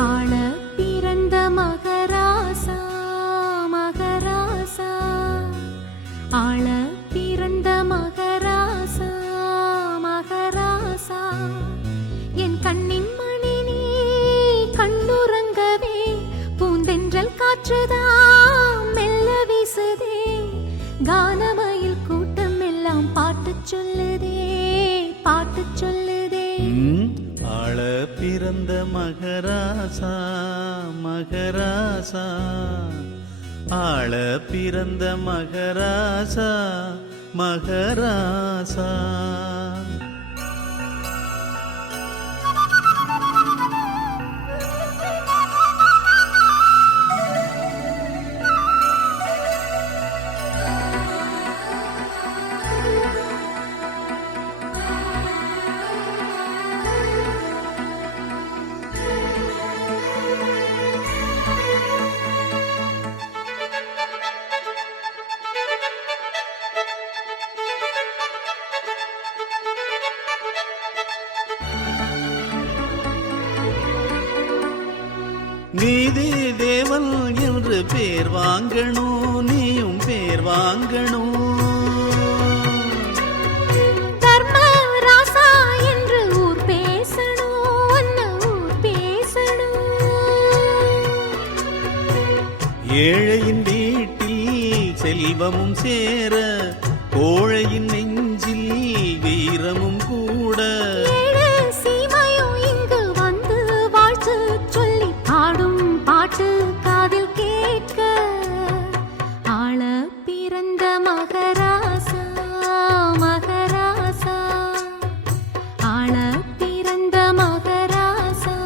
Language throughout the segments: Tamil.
ஆள பிறந்த மகராசா மகராசா, ஆள பிறந்த மகராசா மகராசா, என் கண்ணின் மணி நீ கண்ணுறங்கவே பூந்தென்றல் காற்றுதான் மெல்ல வீசுதே, கானமயில் கூட்டம் எல்லாம் பாட்டு சொல்லுதே பாட்டு சொல்லுதே. ஆள பிறந்த மகராசா மகராசா, ஆள பிறந்த மகராசா மகராசா. நீதி தேவன் என்று பேர் வாங்கணும், நீயும் பேர் வாங்கணும். தர்ம ராசா என்று ஊர் பேசணும், ஊர் பேசணும். ஏழையின் வீட்டில் செல்வமும் சேர, கோழையின் நெஞ்சில் வீரமும் கூட. காதில் கேட்க ஆள பிறந்த மகராசா மகராசா, ஆள பிறந்த மகராசா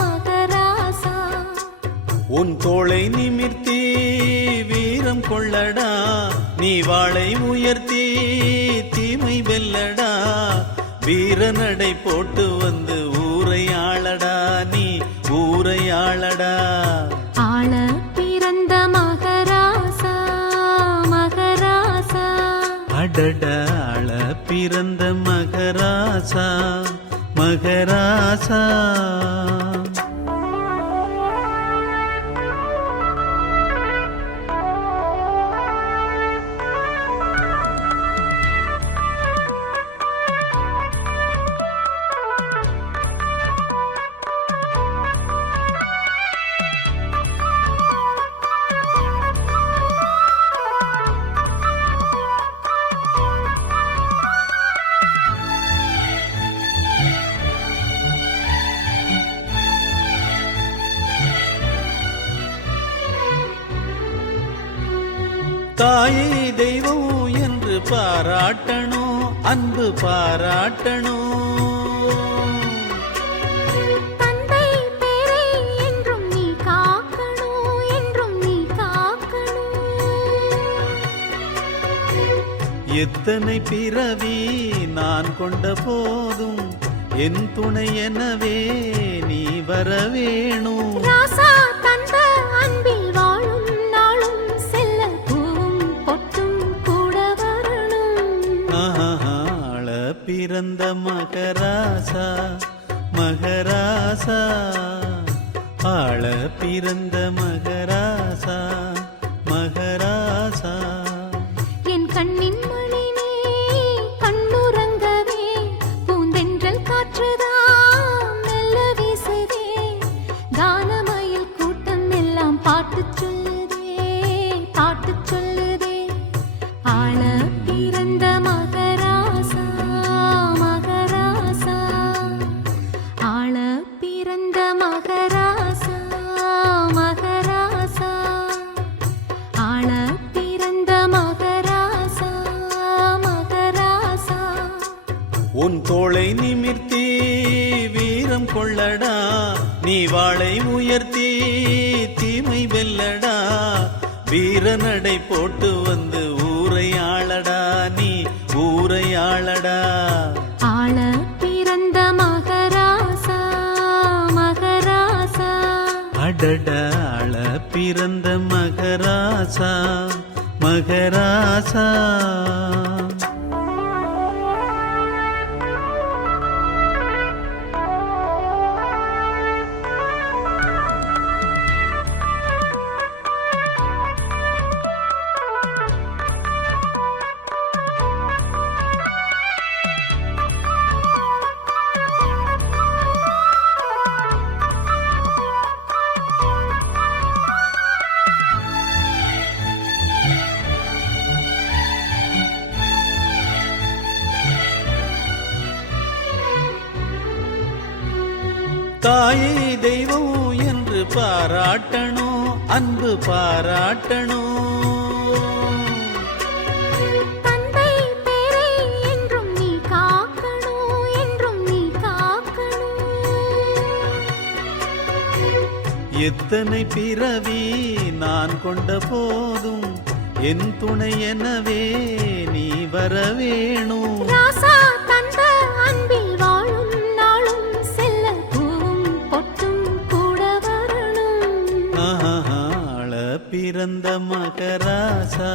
மகராசா. உன் தோளை நிமிர்த்தி வீரம் கொள்ளடா, நீ வாளை உயர்த்தி தீமை வெல்லடா. வீரநடை போட்டு வந்து ஊரை ஆளடா, நீ ஊரை ஆளடா. ஆள பிறந்த மகராசா மகராசா, அடட ஆள பிறந்த மகராசா மகராசா. தாயே தெய்வம் என்று பாராட்டணும், அன்பு பாராட்டணும். தந்தை பேரை என்றும் நீ காக்கணும், என்றும் நீ காக்கணும். எத்தனை பிறவி நான் கொண்ட போதும் என் துணை எனவே நீ வர வேணும். ராசா தந்த அன்பில் வாழும் நாளும் செல்ல பூவும் பொட்டும் கூட வரணும். ஆள பிறந்த மகராசா மகராசா, ஆள பிறந்த மகராசா மகராசா. என் கண்ணின் மணி நீ கண்ணுறங்கவே பூந்தென்றல் காற்றுதான் மெல்ல வீசுதே, கானமயில் கூட்டம் எல்லாம் பாட்டு சொல்லுதே பாட்டு சொல்லுதே. ஆள பிறந்த மகராசா மகராசா, ஆள பிறந்த மகராசா மகராசா, ஆள பிறந்த மகராசா மகராசா. உன் தோளை நிமிர்த்தி வீரம் கொள்ளடா, நீ வாளை உயர்த்தி தீமை வெல்லடா. வீரநடை போட்டு வந்து ஊரை ஆளடா, நீ ஊரை ஆளடா. ஆள பிறந்த மகராசா மகராசா, அடட ஆள பிறந்த மகராசா மகராசா. தாயே தெய்வம் என்று பாராட்டணும், அன்பு பாராட்டணும். தந்தை பேரை என்றும் நீ காக்கணும், என்றும் நீ காக்கணும். எத்தனை பிறவி நான் கொண்ட போதும் என் துணை எனவே நீ வர வேணும். ராசா தந்த அன்பில் வாழும் நாளும் செல்ல பூவும் பொட்டும் கூட வரணும். ஆள பிறந்த மகராசா